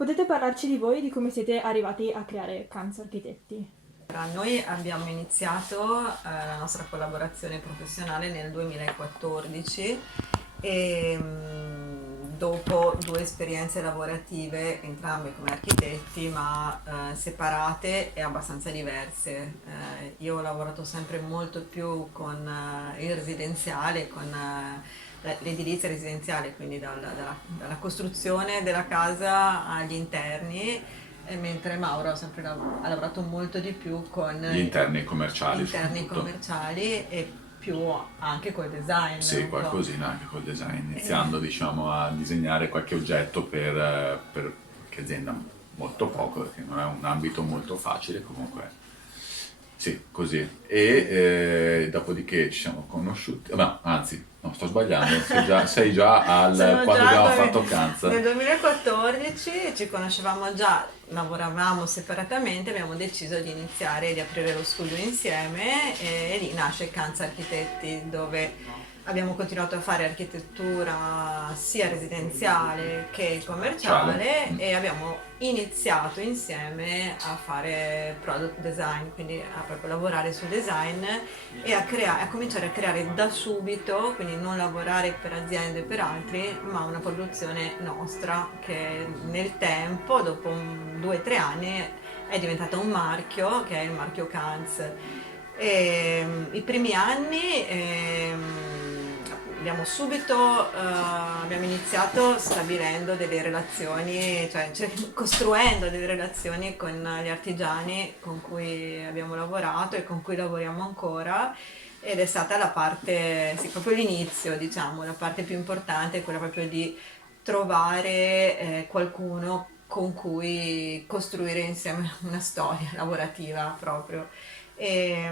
potete parlarci di voi e di come siete arrivati a creare Canz Architetti? Noi abbiamo iniziato la nostra collaborazione professionale nel 2014 e dopo 2 esperienze lavorative, entrambe come architetti, ma separate e abbastanza diverse. Io ho lavorato sempre molto più con il residenziale, con l'edilizia residenziale, quindi dalla costruzione della casa agli interni, mentre Mauro ha lavorato molto di più con Gli interni commerciali interni soprattutto. commerciali e più anche col design. Sì, un po'. qualcosina anche col design, iniziando diciamo a disegnare qualche oggetto per qualche azienda, molto poco, perché non è un ambito molto facile comunque. Sì, così. Dopodiché ci siamo conosciuti, no, anzi, no, sto sbagliando, sei già Sono quando già abbiamo due- fatto Canz. Nel 2014 ci conoscevamo già, lavoravamo separatamente, abbiamo deciso di iniziare, di aprire lo studio insieme e lì nasce Canz Architetti, dove abbiamo continuato a fare architettura sia residenziale che commerciale e abbiamo iniziato insieme a fare product design, quindi a proprio lavorare sul design e a cominciare a creare da subito, quindi non lavorare per aziende e per altri, ma una produzione nostra che nel tempo, dopo 2 o 3 anni, è diventata un marchio che è il marchio Canz. I primi anni abbiamo iniziato stabilendo delle relazioni, cioè costruendo delle relazioni con gli artigiani con cui abbiamo lavorato e con cui lavoriamo ancora. Ed è stata la parte, sì, proprio l'inizio, diciamo, la parte più importante, quella proprio di trovare qualcuno con cui costruire insieme una storia lavorativa proprio. E,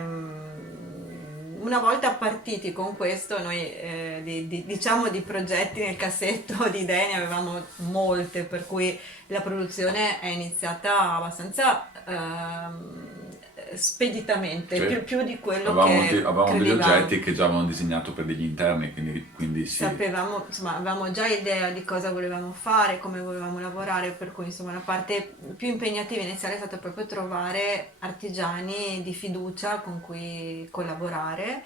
una volta partiti con questo, noi diciamo di progetti nel cassetto, di idee ne avevamo molte, per cui la produzione è iniziata abbastanza speditamente, Sì. più di quello Avevamo, che avevamo degli credevamo. oggetti che già avevamo disegnato per degli interni, quindi sì. Sapevamo, insomma, avevamo già idea di cosa volevamo fare, come volevamo lavorare, per cui insomma la parte più impegnativa iniziale è stata proprio trovare artigiani di fiducia con cui collaborare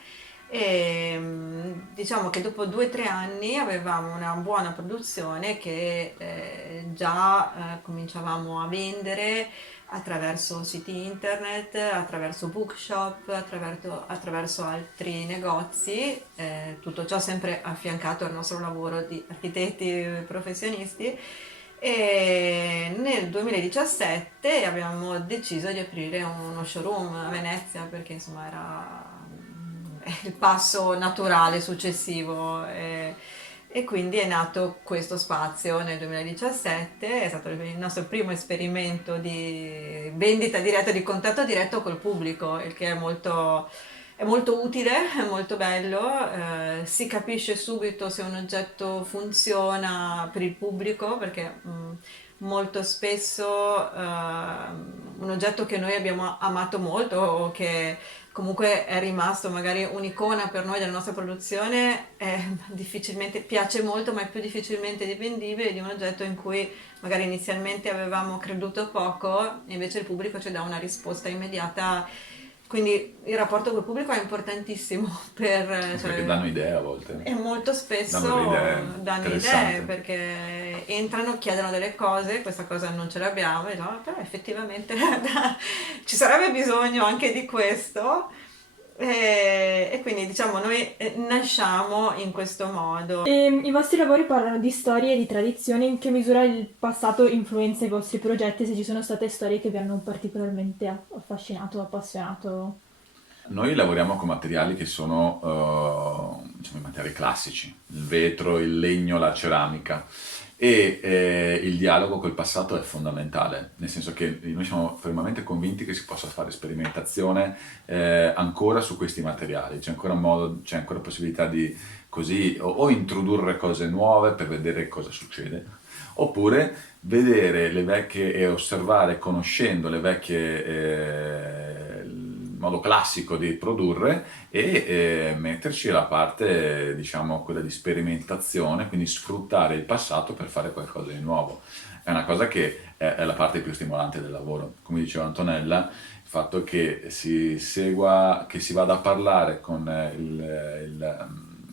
e diciamo che dopo 2 o 3 anni avevamo una buona produzione che già cominciavamo a vendere attraverso siti internet, attraverso bookshop, attraverso altri negozi, tutto ciò sempre affiancato al nostro lavoro di architetti professionisti. E nel 2017 abbiamo deciso di aprire uno showroom a Venezia perché insomma era il passo naturale successivo. E quindi è nato questo spazio nel 2017, è stato il nostro primo esperimento di vendita diretta, di contatto diretto col pubblico, il che è molto utile, è molto bello, si capisce subito se un oggetto funziona per il pubblico, perché molto spesso un oggetto che noi abbiamo amato molto o che comunque è rimasto magari un'icona per noi della nostra produzione, difficilmente piace molto, ma è più difficilmente vendibile di un oggetto in cui magari inizialmente avevamo creduto poco e invece il pubblico ci dà una risposta immediata. Quindi il rapporto col pubblico è importantissimo Perché danno idee a volte. e molto Danno delle spesso idee danno idee interessanti. perché entrano, chiedono delle cose, questa cosa non ce l'abbiamo, e dicono, "Ah, però effettivamente ci sarebbe bisogno anche di questo." E quindi diciamo noi nasciamo in questo modo. E i vostri lavori parlano di storie e di tradizioni, in che misura il passato influenza i vostri progetti, se ci sono state storie che vi hanno particolarmente affascinato, appassionato. Noi lavoriamo con materiali che sono diciamo, i materiali classici, il vetro, il legno, la ceramica e il dialogo col passato è fondamentale, nel senso che noi siamo fermamente convinti che si possa fare sperimentazione ancora su questi materiali, c'è ancora modo, c'è ancora possibilità di così o introdurre cose nuove per vedere cosa succede, oppure vedere le vecchie e osservare, conoscendo le vecchie, il modo classico di produrre e metterci la parte, diciamo, quella di sperimentazione, quindi sfruttare il passato per fare qualcosa di nuovo. è una cosa che è la parte più stimolante del lavoro. Come diceva Antonella, il fatto che si segua, che si vada a parlare con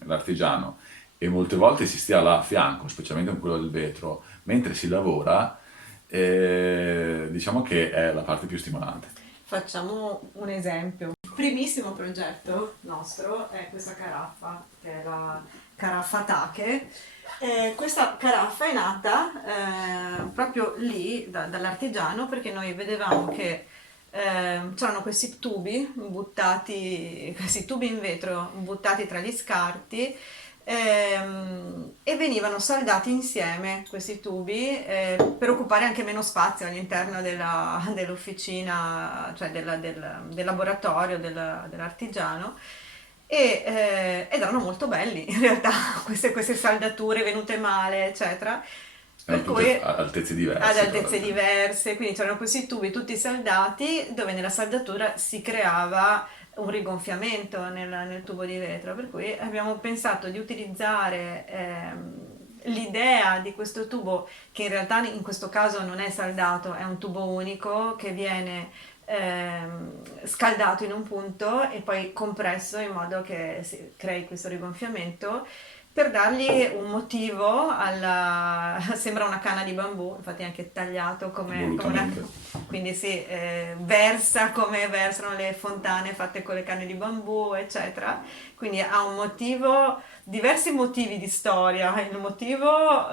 l'artigiano e molte volte si stia là a fianco, specialmente con quello del vetro, mentre si lavora, diciamo che è la parte più stimolante. Facciamo un esempio. Il primissimo progetto nostro è questa caraffa, che è la caraffa Take. Questa caraffa è nata proprio lì dall'artigiano, perché noi vedevamo che c'erano questi tubi buttati, questi tubi in vetro buttati tra gli scarti, e venivano saldati insieme questi tubi, per occupare anche meno spazio all'interno dell'officina, cioè del laboratorio dell'artigiano. Ed erano molto belli in realtà queste saldature venute male, eccetera. Per Erano cui tutte altezze ad diverse, però. altezze diverse, quindi c'erano questi tubi tutti saldati dove nella saldatura si creava un rigonfiamento nel tubo di vetro, per cui abbiamo pensato di utilizzare l'idea di questo tubo, che in realtà in questo caso non è saldato, è un tubo unico che viene scaldato in un punto e poi compresso in modo che si crei questo rigonfiamento, per dargli un motivo sembra una canna di bambù, infatti è anche tagliato come una, Volutamente. quindi si versa come versano le fontane fatte con le canne di bambù, eccetera. Quindi ha un motivo, diversi motivi di storia, il motivo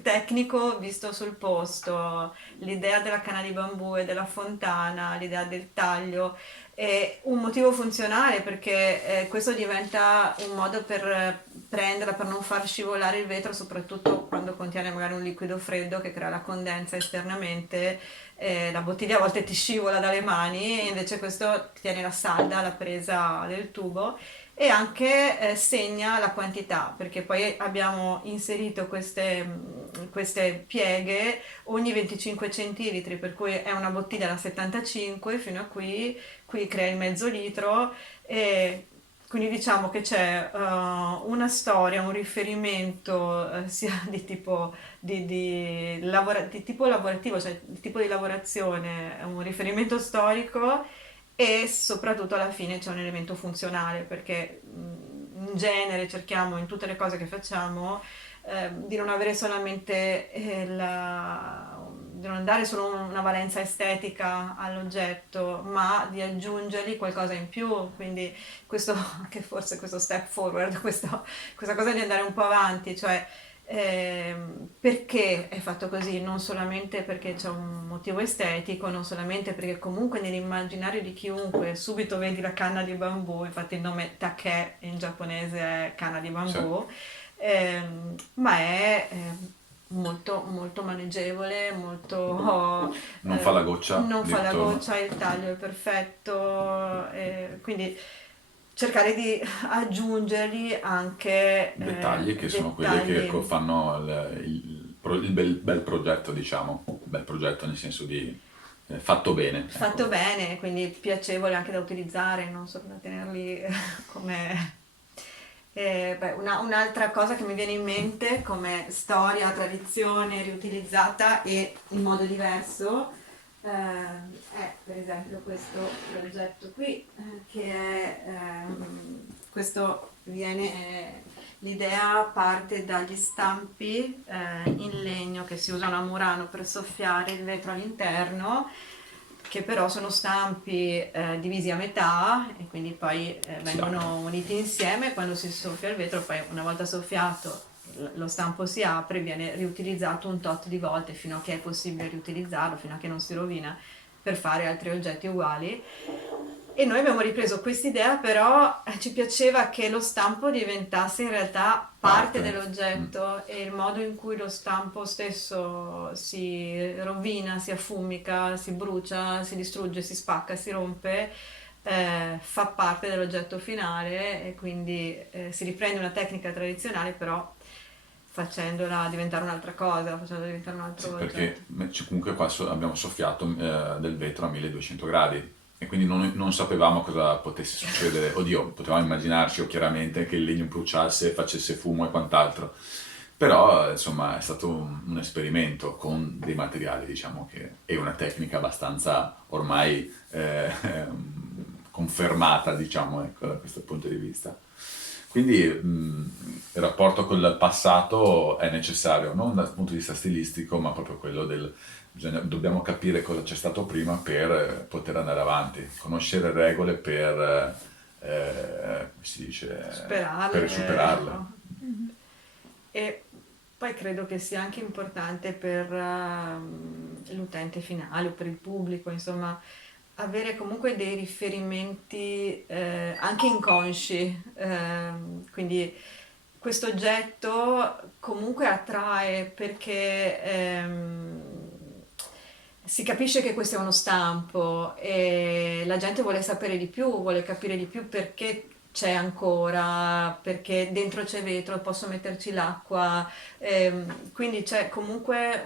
tecnico visto sul posto, l'idea della canna di bambù e della fontana, l'idea del taglio, e un motivo funzionale, perché questo diventa un modo per prenderla, per non far scivolare il vetro, soprattutto quando contiene magari un liquido freddo che crea la condensa esternamente. La bottiglia a volte ti scivola dalle mani, e invece questo tiene la salda, la presa del tubo, e anche segna la quantità, perché poi abbiamo inserito queste pieghe ogni 25 centilitri, per cui è una bottiglia da 75 fino a qui crea il mezzo litro, e quindi diciamo che c'è una storia, un riferimento sia di tipo, di tipo lavorativo, cioè il tipo di lavorazione, un riferimento storico, e soprattutto alla fine c'è un elemento funzionale, perché in genere cerchiamo in tutte le cose che facciamo di non avere solamente di non dare solo una valenza estetica all'oggetto, ma di aggiungergli qualcosa in più, quindi questo, che forse questo step forward, questa cosa di andare un po' avanti, cioè perché è fatto così, non solamente perché c'è un motivo estetico, non solamente perché comunque nell'immaginario di chiunque subito vedi la canna di bambù, infatti il nome Take in giapponese è canna di Sì. bambù, ma è molto, molto maneggevole, molto Non fa la goccia non di fa la ritorno. goccia, il taglio è perfetto, quindi cercare di aggiungergli anche Dettagli che sono quelli che dettagli fanno il bel progetto, diciamo. Bel progetto nel senso di fatto bene. fatto Ecco. bene, quindi piacevole anche da utilizzare, non solo da tenerli come... un'altra cosa che mi viene in mente come storia, tradizione riutilizzata e in modo diverso è per esempio questo progetto qui, che è questo l'idea parte dagli stampi in legno che si usano a Murano per soffiare il vetro all'interno, che però sono stampi divisi a metà, e quindi poi vengono uniti insieme. Quando si soffia il vetro, poi una volta soffiato lo stampo si apre e viene riutilizzato un tot di volte fino a che è possibile riutilizzarlo, fino a che non si rovina, per fare altri oggetti uguali. E noi abbiamo ripreso quest'idea, però ci piaceva che lo stampo diventasse in realtà parte dell'oggetto, e il modo in cui lo stampo stesso si rovina, si affumica, si brucia, si distrugge, si spacca, si rompe, fa parte dell'oggetto finale, e quindi si riprende una tecnica tradizionale, però facendola diventare un'altra cosa, facendola diventare un altro oggetto. Perché comunque qua abbiamo soffiato del vetro a 1200 gradi e quindi non sapevamo cosa potesse succedere. Oddio, potevamo immaginarci chiaramente che il legno bruciasse, facesse fumo e quant'altro. Però insomma è stato un esperimento con dei materiali, diciamo che è una tecnica abbastanza ormai confermata, diciamo, ecco, da questo punto di vista. Quindi il rapporto col passato è necessario, non dal punto di vista stilistico, ma proprio quello del dobbiamo capire cosa c'è stato prima per poter andare avanti, conoscere regole per, come si dice, per superarle, superarle. ecco. E poi credo che sia anche importante per l'utente finale o per il pubblico, insomma, avere comunque dei riferimenti anche inconsci. Quindi questo oggetto comunque attrae perché si capisce che questo è uno stampo e la gente vuole sapere di più, vuole capire di più perché c'è ancora, perché dentro c'è vetro, posso metterci l'acqua, quindi c'è comunque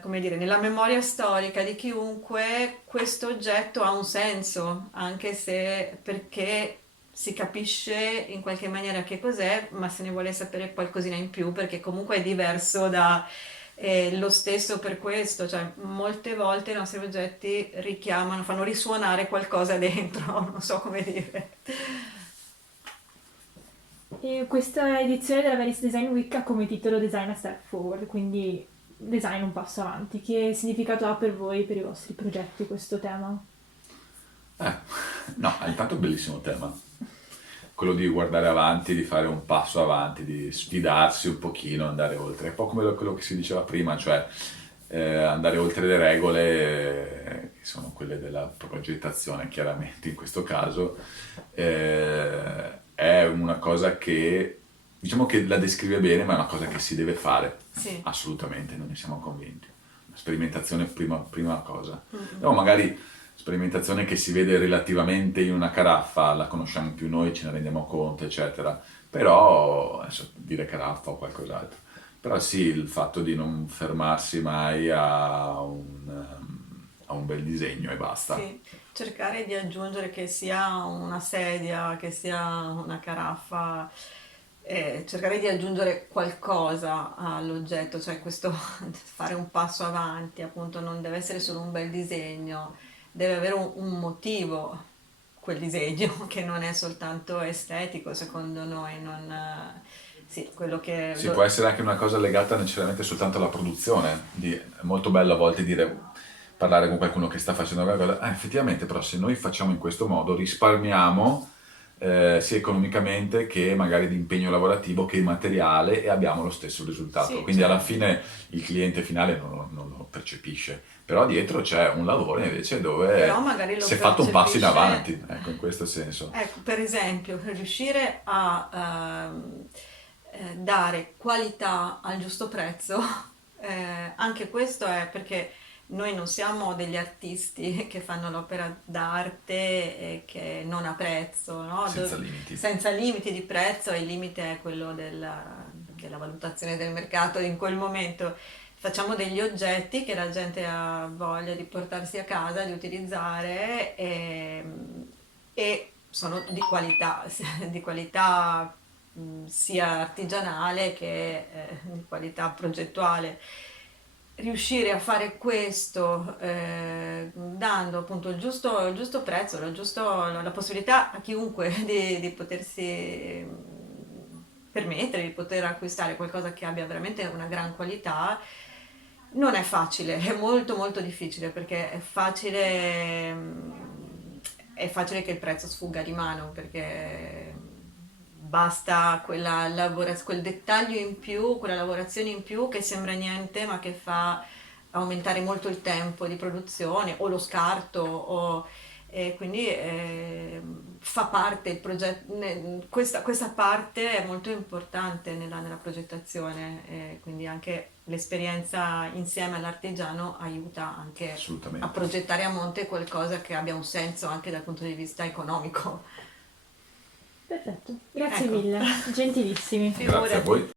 come dire, nella memoria storica di chiunque questo oggetto ha un senso, anche se perché si capisce in qualche maniera che cos'è, ma se ne vuole sapere qualcosina in più perché comunque è diverso da lo stesso per questo, cioè molte volte i nostri oggetti richiamano, fanno risuonare qualcosa dentro, non so come dire. E questa edizione della Venice Design Week ha come titolo Design a Step Forward, quindi design un passo avanti. Che significato ha per voi, per i vostri progetti, questo tema? Eh, no, intanto è un bellissimo tema. Quello di guardare avanti, di fare un passo avanti, di sfidarsi un pochino, andare oltre. È un po' come quello che si diceva prima, cioè andare oltre le regole, che sono quelle della progettazione, chiaramente in questo caso, è una cosa che, diciamo che la descrive bene, ma è una cosa che si deve fare, Sì. assolutamente, non ne siamo convinti. La sperimentazione è prima cosa. No, magari sperimentazione che si vede relativamente in una caraffa, la conosciamo più noi, ce ne rendiamo conto, eccetera. Però, adesso dire caraffa o qualcos'altro. Però sì, il fatto di non fermarsi mai a un bel disegno e basta. Sì, cercare di aggiungere che sia una sedia, che sia una caraffa, cercare di aggiungere qualcosa all'oggetto, cioè questo fare un passo avanti, appunto, non deve essere solo un bel disegno, deve avere un motivo quel disegno che non è soltanto estetico, secondo noi, non, sì, quello che Sì, può essere anche una cosa legata necessariamente soltanto alla produzione. È molto bello a volte parlare con qualcuno che sta facendo qualcosa. Ah, effettivamente, però, se noi facciamo in questo modo, risparmiamo sia economicamente che magari di impegno lavorativo che materiale e abbiamo lo stesso risultato. sì, Quindi alla certo. fine il cliente finale non lo percepisce. Però dietro c'è un lavoro invece dove Però magari lo si è fatto un passo in percepisce. avanti, ecco, in questo senso. Ecco, per esempio, per riuscire a dare qualità al giusto prezzo, anche questo è perché noi non siamo degli artisti che fanno l'opera d'arte e che non ha prezzo, no? Senza limiti. Senza limiti di prezzo, il limite è quello della valutazione del mercato in quel momento. Facciamo degli oggetti che la gente ha voglia di portarsi a casa, di utilizzare e sono di qualità sia artigianale che di qualità progettuale. Riuscire a fare questo dando appunto il giusto prezzo, la possibilità a chiunque di potersi permettere di poter acquistare qualcosa che abbia veramente una gran qualità, non è facile, è molto molto difficile perché è facile che il prezzo sfugga di mano perché basta quel dettaglio in più, quella lavorazione in più che sembra niente ma che fa aumentare molto il tempo di produzione o lo scarto e quindi fa parte il progetto, questa parte è molto importante nella progettazione, quindi anche l'esperienza insieme all'artigiano aiuta anche a Assolutamente. progettare a monte qualcosa che abbia un senso anche dal punto di vista economico. Perfetto, grazie Ecco, mille, gentilissimi. Grazie a figurati. voi.